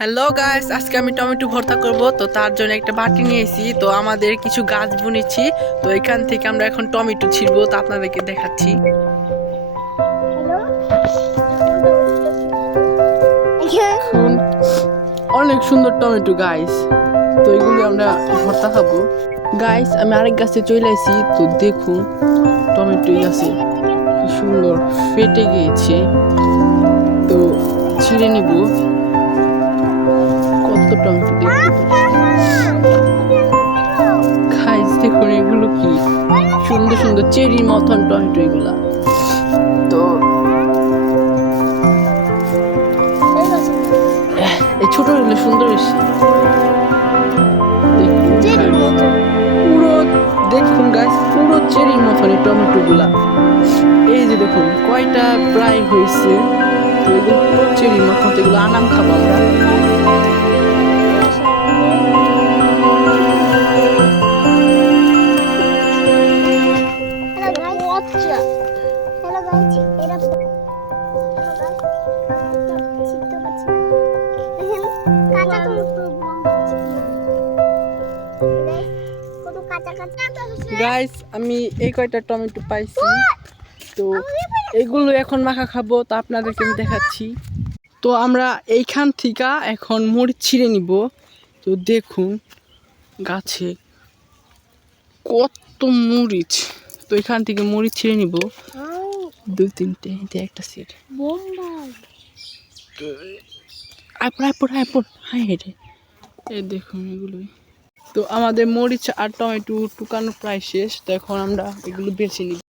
Hello guys, আজকে আমি tomato ভর্তা করব। তো তার জন্য একটা বাটি নিয়েছি। তো আমাদের কিছু গাছ বুনেছি। তো এখান থেকে আমরা এখন টমেটো ছিড়বো, তো আপনাদেরকে দেখাচ্ছি। এখন অনেক সুন্দর টমেটো গাইস। তো এগুলি আমরা ভর্তা খাবো। গাইস, আমি আরেক গাছে চলে আসি। তো দেখুন টমেটো গাছে কি সুন্দর ফেটে গিয়েছে। তো ছিঁড়ে নিব। কত টমেটো দেখুন গাইস, দেখুন এগুলো কি সুন্দর সুন্দর চেরির মতন টমেটো এগুলা। তো এই ছোট হলে সুন্দর বেশি পুরো দেখুন গাছ, পুরো চেরির মতন এই টমেটো গুলা। এই যে দেখুন কয়টা প্রায় হয়েছে। তো এগুলো পুরো চেরির মতন, তো এগুলো আনাম খাবো আমরা। গাইস, আমি এই কয়টা টমেটো পাইছি। তো এগুলো এখন মাখা খাবো, তো আপনাদেরকে আমি দেখাচ্ছি। তো আমরা এইখান থেকে এখন মরিচ ছিঁড়ে নিব। তো দেখুন গাছে কত মরিচ। তো এখান থেকে মরিচ ছিঁড়ে নিব, দুই তিনটে, একটা সেট। এই দেখুন এগুলোই। তো আমাদের মরিচ আর টমেটো টুকানো প্রায় শেষ। তো এখন আমরা এগুলো বেছে নিব।